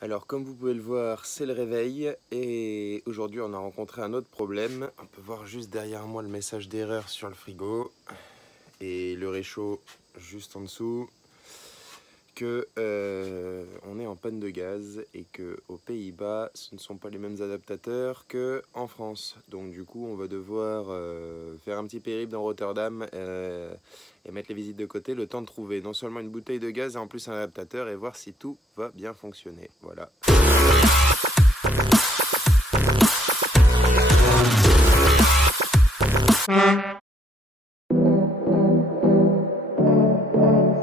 Alors comme vous pouvez le voir, c'est le réveil et aujourd'hui on a rencontré un autre problème. On peut voir juste derrière moi le message d'erreur sur le frigo et le réchaud juste en dessous que on est en panne de gaz et que aux Pays-Bas ce ne sont pas les mêmes adaptateurs que en France. Donc du coup on va devoir faire un petit périple dans Rotterdam et mettre les visites de côté, le temps de trouver non seulement une bouteille de gaz et en plus un adaptateur et voir si tout va bien fonctionner. Voilà.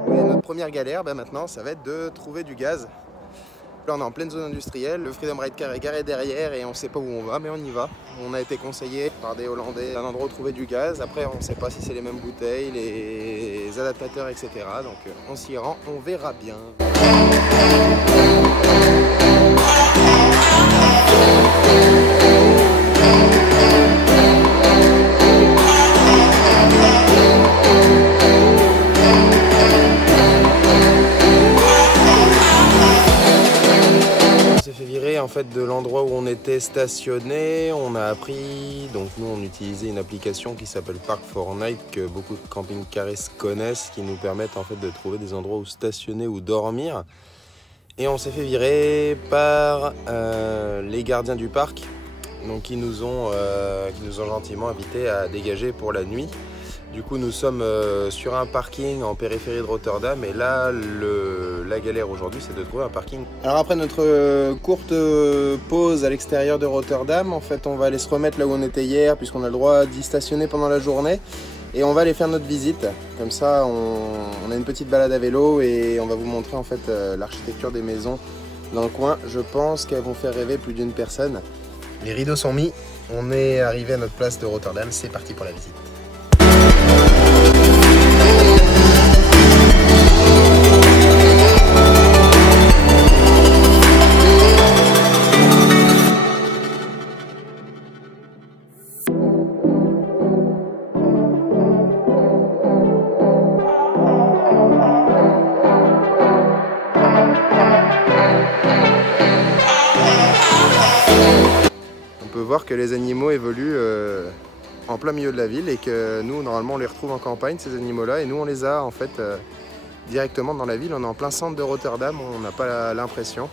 Notre première galère maintenant ça va être de trouver du gaz. Là on est en pleine zone industrielle, le Freedom Ride Car est garé derrière et on sait pas où on va, mais on y va. On a été conseillé par des Hollandais d'un endroit où trouver du gaz. Après on sait pas si c'est les mêmes bouteilles, les adaptateurs, etc. Donc on s'y rend, on verra bien. En fait de l'endroit où on était stationné, on a appris, donc nous on utilisait une application qui s'appelle Park4Night que beaucoup de camping-caristes connaissent, qui nous permettent en fait de trouver des endroits où stationner ou dormir. Et on s'est fait virer par les gardiens du parc, donc qui nous ont gentiment invités à dégager pour la nuit. Du coup nous sommes sur un parking en périphérie de Rotterdam et là la galère aujourd'hui c'est de trouver un parking. Alors après notre courte pause à l'extérieur de Rotterdam, en fait on va aller se remettre là où on était hier puisqu'on a le droit d'y stationner pendant la journée et on va aller faire notre visite. Comme ça on a une petite balade à vélo et on va vous montrer en fait l'architecture des maisons dans le coin. Je pense qu'elles vont faire rêver plus d'une personne. Les rideaux sont mis, on est arrivé à notre place de Rotterdam, c'est parti pour la visite. On peut voir que les animaux évoluent en plein milieu de la ville et que nous normalement on les retrouve en campagne ces animaux là et nous on les a en fait directement dans la ville. On est en plein centre de Rotterdam, on n'a pas l'impression.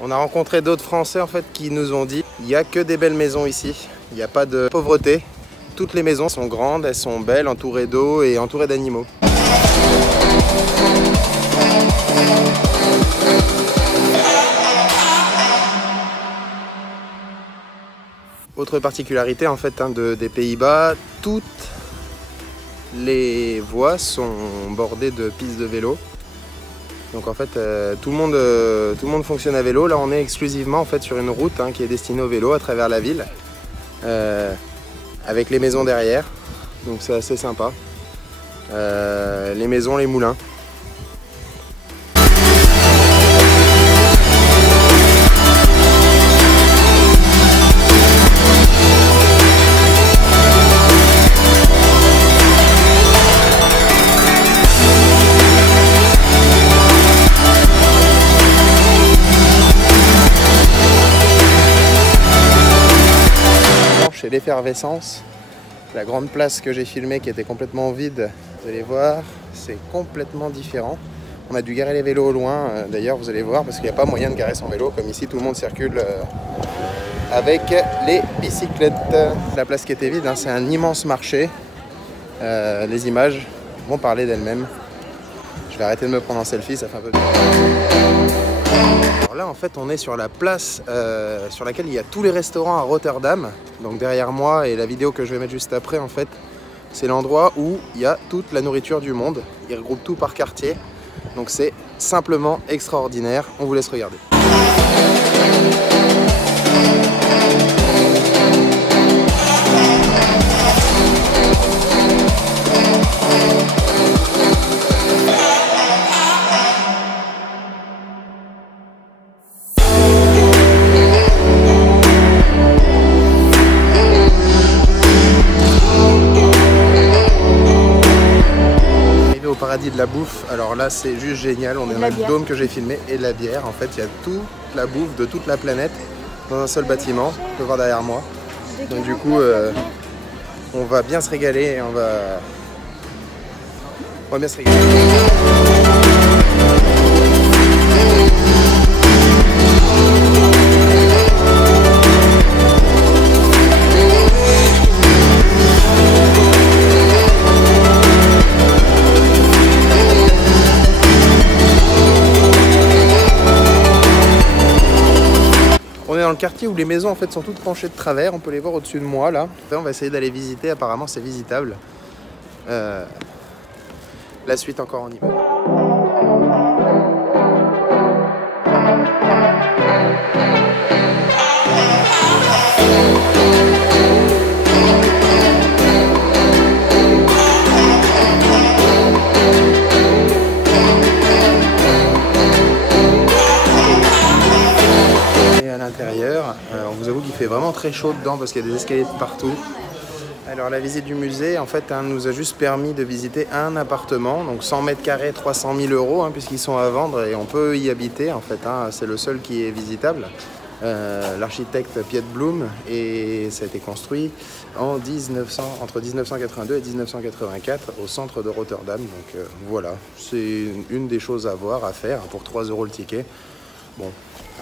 On a rencontré d'autres Français en fait qui nous ont dit il n'y a que des belles maisons ici, il n'y a pas de pauvreté. Toutes les maisons sont grandes, elles sont belles, entourées d'eau et entourées d'animaux. Autre particularité en fait des Pays-Bas, toutes les voies sont bordées de pistes de vélo. Donc en fait tout le monde fonctionne à vélo. Là on est exclusivement en fait sur une route qui est destinée au vélo à travers la ville, avec les maisons derrière. Donc c'est assez sympa. Les maisons, les moulins. C'est l'effervescence. La grande place que j'ai filmée qui était complètement vide, vous allez voir, c'est complètement différent. On a dû garer les vélos au loin, d'ailleurs vous allez voir, parce qu'il n'y a pas moyen de garer son vélo, comme ici tout le monde circule avec les bicyclettes. La place qui était vide, c'est un immense marché. Les images vont parler d'elles-mêmes. Je vais arrêter de me prendre en selfie, ça fait un peu... Alors là en fait on est sur la place sur laquelle il y a tous les restaurants à Rotterdam. Donc derrière moi et la vidéo que je vais mettre juste après en fait c'est l'endroit où il y a toute la nourriture du monde. Ils regroupent tout par quartier. Donc c'est simplement extraordinaire. On vous laisse regarder. paradis de la bouffe. Alors là, c'est juste génial. On est dans le dôme que j'ai filmé et de la bière. En fait, il y a toute la bouffe de toute la planète dans un seul bâtiment. On peut voir derrière moi. Donc du coup, on va bien se régaler et on va bien se régaler. On est dans le quartier où les maisons en fait sont toutes penchées de travers, on peut les voir au-dessus de moi là. On va essayer d'aller visiter, apparemment c'est visitable. La suite encore en immeuble. On vous avoue qu'il fait vraiment très chaud dedans parce qu'il y a des escaliers de partout. Alors la visite du musée en fait nous a juste permis de visiter un appartement, donc 100 mètres carrés, 300 000 euros puisqu'ils sont à vendre et on peut y habiter en fait, c'est le seul qui est visitable. L'architecte Piet Blum et ça a été construit en entre 1982 et 1984 au centre de Rotterdam. Donc voilà, c'est une des choses à voir, à faire pour 3 euros le ticket. Bon,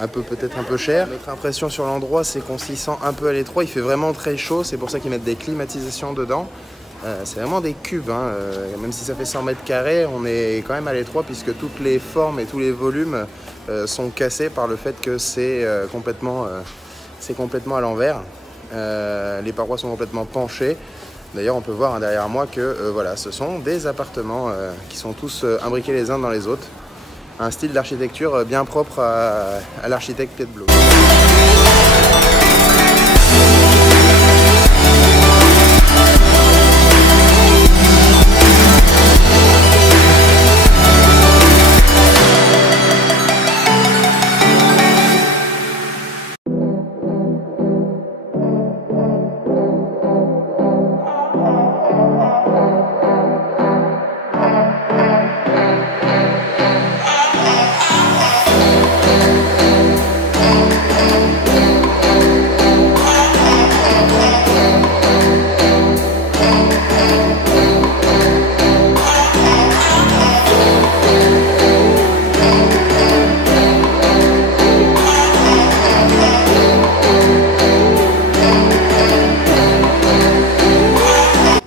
peut-être un peu cher. Notre impression sur l'endroit, c'est qu'on s'y sent un peu à l'étroit. Il fait vraiment très chaud, c'est pour ça qu'ils mettent des climatisations dedans. C'est vraiment des cubes, même si ça fait 100 mètres carrés, on est quand même à l'étroit puisque toutes les formes et tous les volumes sont cassés par le fait que c'est complètement à l'envers. Les parois sont complètement penchées. D'ailleurs, on peut voir derrière moi que voilà, ce sont des appartements qui sont tous imbriqués les uns dans les autres. Un style d'architecture bien propre à l'architecte Piet Blum.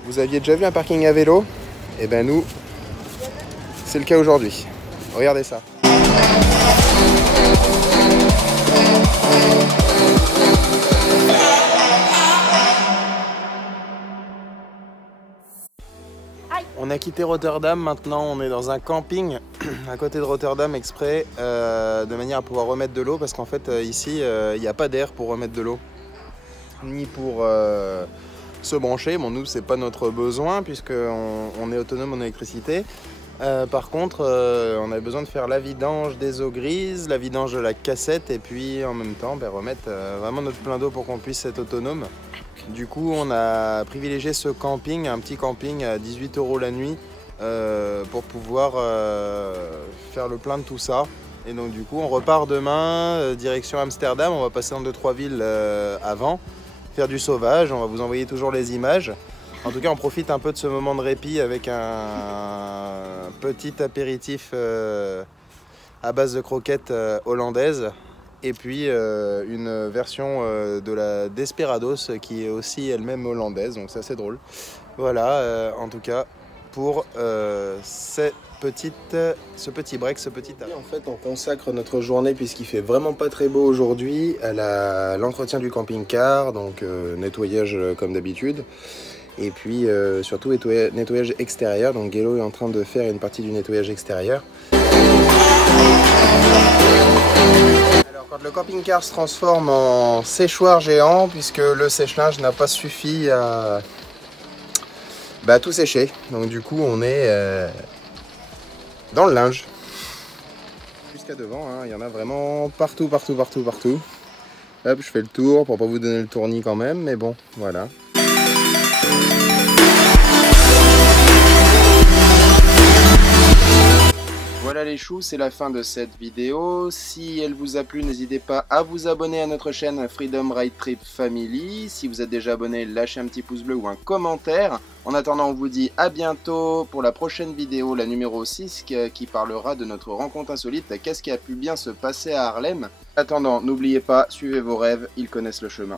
Vous aviez déjà vu un parking à vélo? Et ben nous, c'est le cas aujourd'hui. Regardez ça. On a quitté Rotterdam, maintenant on est dans un camping à côté de Rotterdam exprès, de manière à pouvoir remettre de l'eau parce qu'en fait ici il n'y a pas d'air pour remettre de l'eau, ni pour se brancher. Bon, nous c'est pas notre besoin puisqu'on est autonome en électricité. Par contre on a besoin de faire la vidange des eaux grises, la vidange de la cassette et puis en même temps remettre vraiment notre plein d'eau pour qu'on puisse être autonome. Du coup on a privilégié ce camping, un petit camping à 18 € la nuit pour pouvoir faire le plein de tout ça. Et donc du coup on repart demain direction Amsterdam, on va passer dans 2-3 villes avant, faire du sauvage, on va vous envoyer toujours les images. En tout cas on profite un peu de ce moment de répit avec un petit apéritif à base de croquettes hollandaises. Et puis une version de la Desperados qui est aussi elle-même hollandaise, donc c'est assez drôle. Voilà, en tout cas, pour ce petit break, ce petit arrêt. En fait, on consacre notre journée, puisqu'il fait vraiment pas très beau aujourd'hui, à l'entretien du camping-car, donc nettoyage comme d'habitude. Et puis surtout nettoyage extérieur, donc Gelo est en train de faire une partie du nettoyage extérieur. Quand le camping-car se transforme en séchoir géant, puisque le sèche-linge n'a pas suffi à tout sécher. Donc du coup on est dans le linge. Jusqu'à devant, il y en a vraiment partout. Hop, je fais le tour pour pas vous donner le tournis quand même, mais bon, voilà. voilà les choux, c'est la fin de cette vidéo. Si elle vous a plu, n'hésitez pas à vous abonner à notre chaîne Freedom Ride Trip Family. Si vous êtes déjà abonné, lâchez un petit pouce bleu ou un commentaire. En attendant, on vous dit à bientôt pour la prochaine vidéo, la numéro 6, qui parlera de notre rencontre insolite. Qu'est-ce qui a pu bien se passer à Haarlem? En attendant, n'oubliez pas, suivez vos rêves, ils connaissent le chemin.